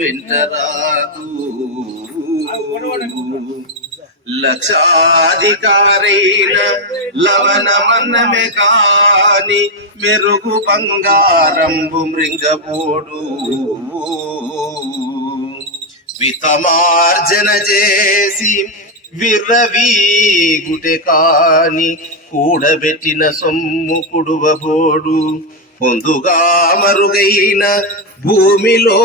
వెంటరాదు లక్షాధికారైన లవణమన్నమే కాని మెరుగు బంగారంబు మృంగపోడు వితమార్జన చేసి విర్రవీగుటె కాని కూడబెట్టిన సొమ్ము కుడువబోడు. పొందుగా మరుగైన భూమిలో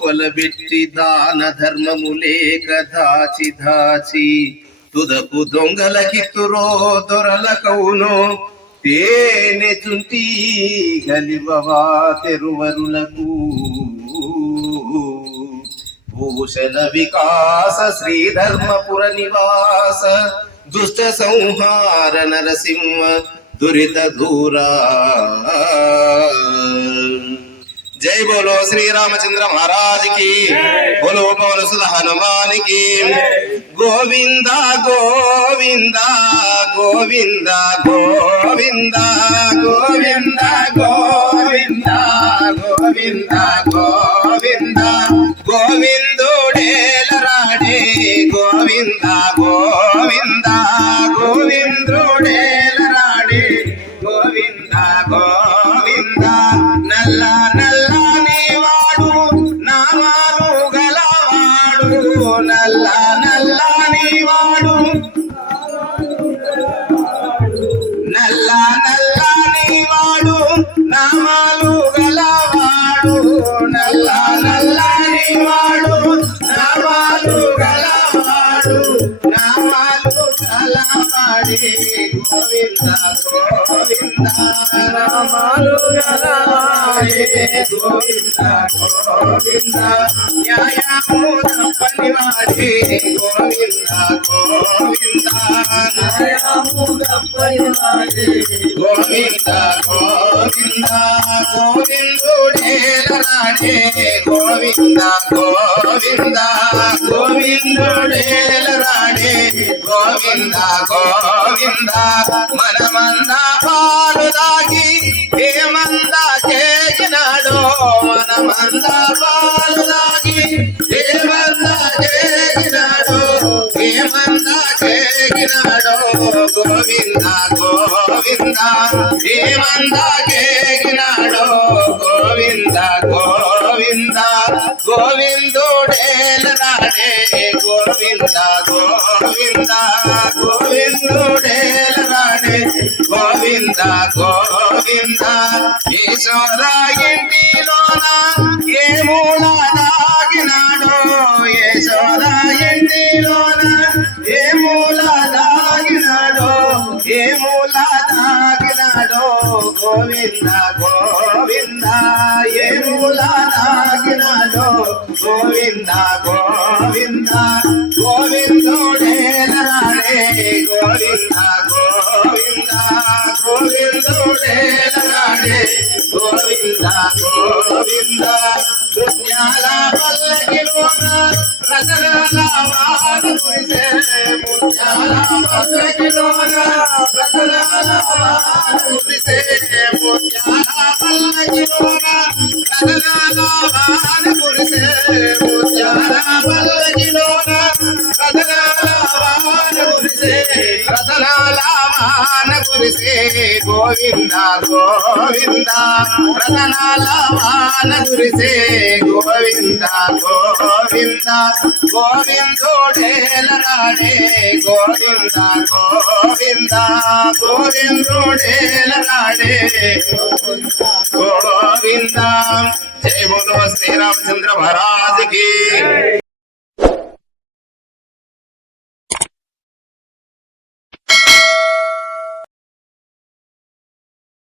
పొలబెట్టి దాన ధర్మము లేక దాచి దాచి తుదకు దొంగలకి కిత్తురో దొరల కౌనో తేనె చుంటి గలివవా తెరువరులకు. భూషణ వికాస శ్రీధర్మపుర నివాస దుష్ట సంహార నరసింహ దురిత దూరా జై బోలో శ్రీరామచంద్ర మహారాజ్కి బోలో పవన సుధ హనుమాన్కి గోవింద గోవింద గోవింద గోవింద గోవింద గోవింద గోవింద గోవింద. గోవిందుడేలరాడే గోవింద గోవింద గోవిందుడేలరాడే నల్ల నల్ల నీవాడు నల్ల నల్ల నీవాడు నామాలు గలవాడు. నల్ల నల్ల నీవాడు నామాలు గలవాడు. నామాలు గలవాడే గోవింద గోవింద. నామాలు గలవాడే గోవింద గోవింద. తప్పనివాడే గోవింద గోవింద గోవింద గోవింద గోవిందుడేలరాడే గోవింద గోవింద గోవిందుడేలరాడే గోవింద గోవింద మనమంద పాలు దాగి ఏమంద చేసినాడో మనమంద పాలు గోవింద ఏమంద కేగినాడో గోవింద గోవింద గోవిందుడేలనాడే గోవింద గోవింద గోవిందుడేలనాడే గోవింద గోవింద. ఈశ్వర ఇంటిలోన ఏ మూల గోవింద గోవింద ఏముల నాగినలో గోవింద గోవింద గోవిందుడే నరే గోవింద గోవింద గోవిందుడే నరే గోవింద గోవింద కృష్ణ గోవింద గోవింద రతనాల వాన గురిసే గోవింద. గోవింద రతనాల వాన గోవింద గోవింద గోవిందుడేలరాడే గోవింద గోవింద గోవిందుడేలరాడే గోవింద జయ బోలో శ్రీరామచంద్ర మహారాజుకి